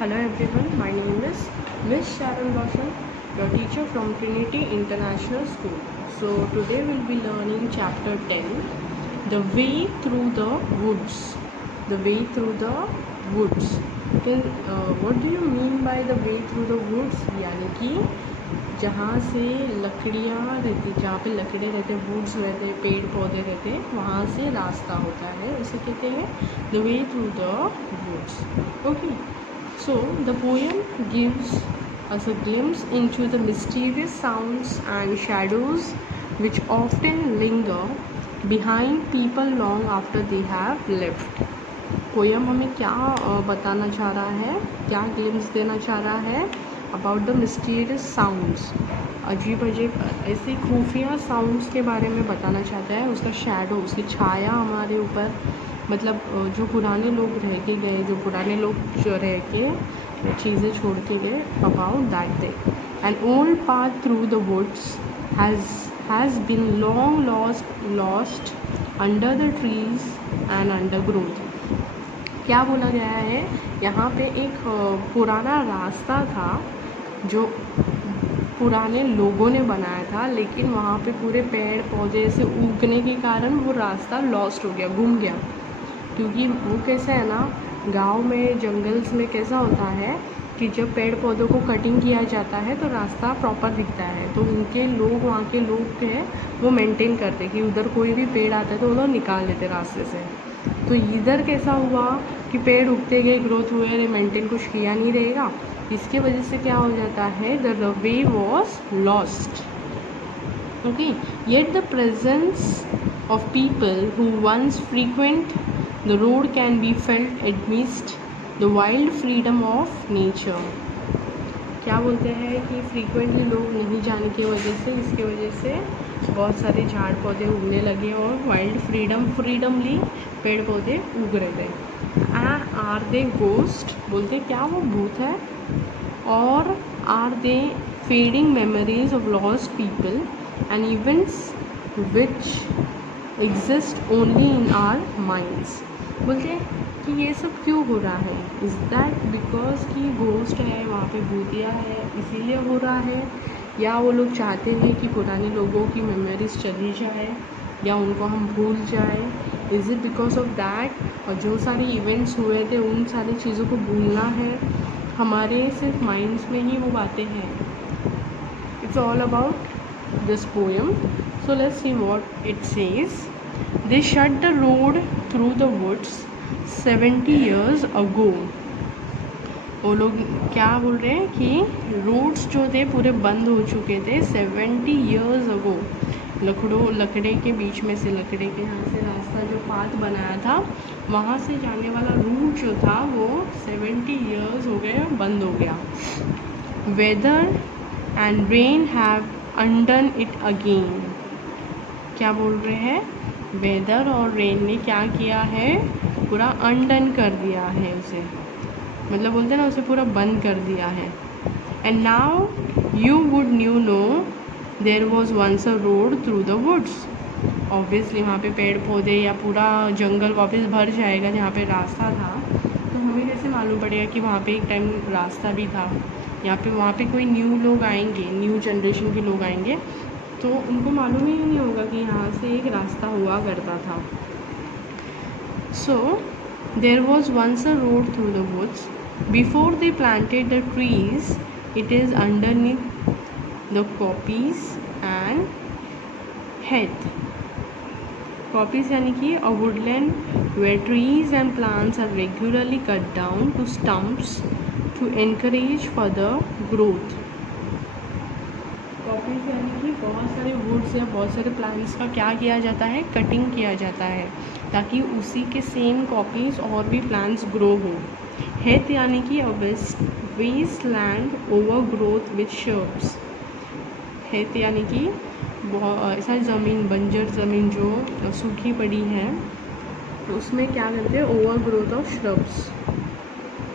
Hello everyone, my name is Miss Sharon Roshan, your teacher from Trinity International School. So today we'll be learning chapter 10, The Way Through the Woods. The Way Through the Woods. What do you mean by the way through the woods? यानी कि जहाँ से लकड़ियाँ रहती, जहाँ पे लकड़े रहते, वुड्स रहते, पेड़ पौधे रहते, वहाँ से रास्ता होता है, उसे कहते हैं the way through the woods. Okay. So, the poem gives us a glimpse into the mysterious sounds and shadows which often linger behind people long after they have left. Poem हमें क्या बताना चाह रहा है, क्या ग्लिम्स देना चाह रहा है अबाउट द मिस्टीरियस साउंड्स. अजीब अजीब ऐसे खुफिया साउंड्स के बारे में बताना चाहता है. उसका शैडो, उसकी छाया हमारे ऊपर, मतलब जो पुराने लोग रह के गए, जो पुराने लोग जो रह के चीज़ें छोड़ के गए, about that day. An old path through the woods has been long lost under the trees and undergrowth. क्या बोला गया है यहाँ पे, एक पुराना रास्ता था जो पुराने लोगों ने बनाया था, लेकिन वहाँ पे पूरे पेड़ पौधे से उगने के कारण वो रास्ता लॉस्ट हो गया, गुम गया. क्योंकि वो कैसा है ना, गांव में जंगल्स में कैसा होता है कि जब पेड़ पौधों को कटिंग किया जाता है तो रास्ता प्रॉपर दिखता है, तो उनके लोग, वहाँ के लोग हैं वो मेंटेन करते कि उधर कोई भी पेड़ आता है तो वो लोग निकाल देते रास्ते से. तो इधर कैसा हुआ कि पेड़ उगते गए, ग्रोथ हुए, मेंटेन कुछ किया नहीं रहेगा, इसके वजह से क्या हो जाता है, the way was lost. Okay. Yet the presence of people who once frequent the road can be felt amidst the wild freedom of nature. क्या बोलते हैं कि फ्रीक्वेंटली लोग नहीं जाने की वजह से, इसके वजह से बहुत सारे झाड़ पौधे उगने लगे और वाइल्ड फ्रीडमली पेड़ पौधे उग रहे थे. आर दे गोस्ट, बोलते क्या वो भूत है, और are they fading memories of lost people and events which exist only in our minds. बोलते कि ये सब क्यों हो रहा है, इज़ दैट बिकॉज कि घोस्ट है, वहाँ पे भूतिया है, इसीलिए हो रहा है, या वो लोग चाहते हैं कि पुराने लोगों की मेमोरीज चली जाए या उनको हम भूल जाए. Is it because of that, और जो सारे इवेंट्स हुए थे उन सारी चीज़ों को भूलना है, हमारे सिर्फ माइंड्स में ही वो बातें हैं. It's all about this poem. So let's see what it says. They shut the road through the woods 70 years ago. वो लोग क्या बोल रहे हैं कि रोड्स जो थे पूरे बंद हो चुके थे 70 years ago. लकड़े के बीच में से, लकड़े के यहाँ से रास्ता जो पाथ बनाया था, वहाँ से जाने वाला रूट जो था वो 70 years हो गए, बंद हो गया. Weather and rain have undone it again. क्या बोल रहे हैं, वेदर और रेन ने क्या किया है, पूरा अनडन कर दिया है उसे, मतलब बोलते हैं ना, उसे पूरा बंद कर दिया है. And now you would never know there was once a road through the woods. Obviously वहाँ पे पेड़ पौधे या पूरा जंगल वापस भर जाएगा जहाँ पे रास्ता था, तो हमें कैसे मालूम पड़ेगा कि वहाँ पे एक टाइम रास्ता भी था. यहाँ पे वहाँ पे कोई न्यू लोग आएंगे, न्यू जनरेशन के लोग आएंगे, तो उनको मालूम ही नहीं होगा कि यहाँ से एक रास्ता हुआ करता था. So, there was once a road through the woods. Before they planted the trees, it is underneath the coppice and heath. Coppice यानी कि a woodland where trees and plants are regularly cut down to stumps to encourage further growth. Copies यानी कि बहुत सारे woods या बहुत सारे plants का क्या किया जाता है, कटिंग किया जाता है, ताकि उसी के सेम कॉपीज और भी प्लांट्स ग्रो हो. हेथ यानी कि waste land over growth with shrubs. Heath यानी कि ऐसा ज़मीन, बंजर ज़मीन जो सूखी पड़ी है, तो उसमें क्या करते हैं, ओवर ग्रोथ ऑफ श्रब्स.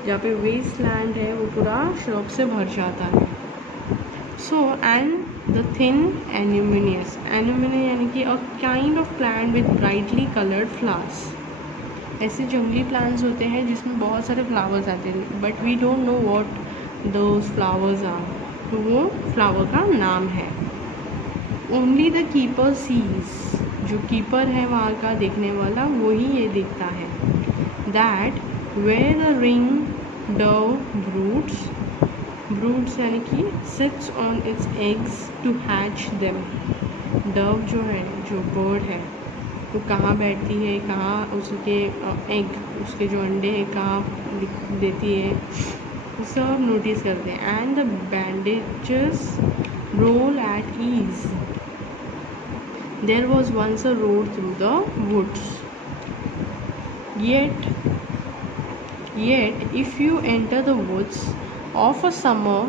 जहाँ पे वेस्ट लैंड है वो पूरा श्रब से भर जाता है. So, and the thin anemonius. Anemone यानी कि a kind of plant with brightly colored flowers. ऐसे जंगली प्लांट्स होते हैं जिसमें बहुत सारे फ्लावर्स आते हैं, but we don't know what those flowers are, तो वो फ्लावर का नाम है। ओनली द कीपर सीज, जो कीपर है वहाँ का देखने वाला वही ये देखता है। That where the ring dove broods, broods यानी कि sits on its eggs to hatch them. Dove जो है, जो बर्ड है, वो कहाँ बैठती है, कहाँ उसके एग, उसके जो अंडे हैं कहाँ देती है, वो सब नोटिस करते हैं। And the bandages roll at ease, there was once a road through the woods, yet if you enter the woods of a summer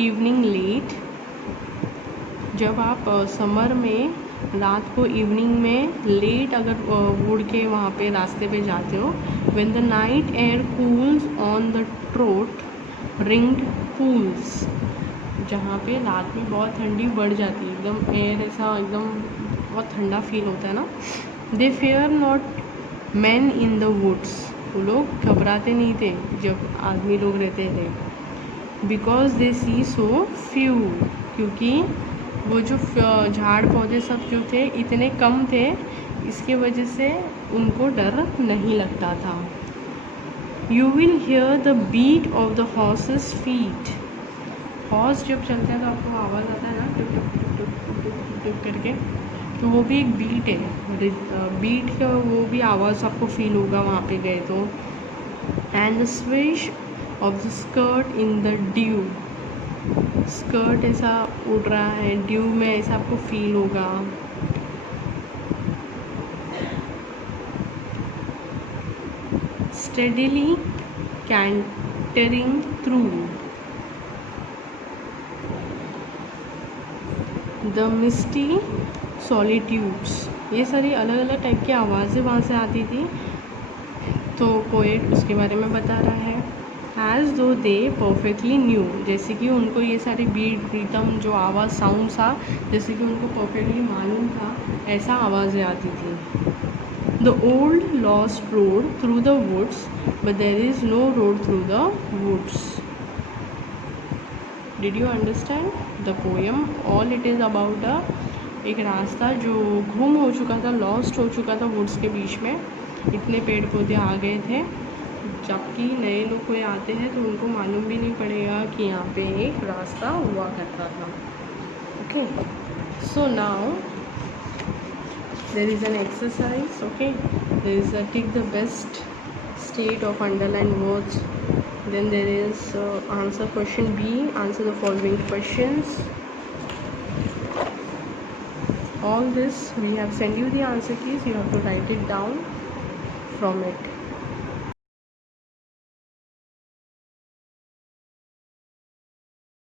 evening late, जब आप समर में रात को इवनिंग में लेट अगर वुड के वहाँ पे रास्ते पे जाते हो, when the night air cools on the throat ringed pools, जहाँ पे रात में बहुत ठंडी बढ़ जाती है, एकदम एयर ऐसा एकदम बहुत ठंडा फील होता है ना। they fear not men in the woods, वो लोग घबराते नहीं थे जब आदमी लोग रहते थे। Because they C so few, क्योंकि वो जो झाड़ पौधे सब जो थे इतने कम थे, इसके वजह से उनको डर नहीं लगता था। You will hear the beat of the horses feet, horse जब चलता है तो आपको आवाज़ आता है ना, टुक टुक टुक टुक टुक टुक करके, तो वो भी एक बीट है, बीट का वो भी आवाज़ आपको फील होगा वहाँ पे गए तो। And the swish of the skirt in the due, skirt ऐसा उड़ रहा है ड्यू में, ऐसा आपको फील होगा। Steadily कैंटरिंग through the Misty solitudes, ये सारी अलग अलग टाइप की आवाज़ें वहाँ से आती थी। तो पोएट उसके बारे में बता रहा है, एज दो दे परफेक्टली न्यू, जैसे कि उनको ये सारे बीट रिदम जो आवाज़ साउंड था जैसे कि उनको परफेक्टली मालूम था, ऐसा आवाज़ें आती थी। The old lost road through the woods but there is no road through the woods. Did you understand the poem? All it is about एक रास्ता जो गुम हो चुका था, लॉस्ट हो चुका था वुड्स के बीच में, इतने पेड़ पौधे आ गए थे, जबकि नए लोग कोई आते हैं तो उनको मालूम भी नहीं पड़ेगा कि यहाँ पे एक रास्ता हुआ करता था। Okay, so now there is an exercise. Okay, there is a tick the best state of underlined words, then there is answer question B, answer the following questions. All this we have sent you the answer keys, you have to write it down from it.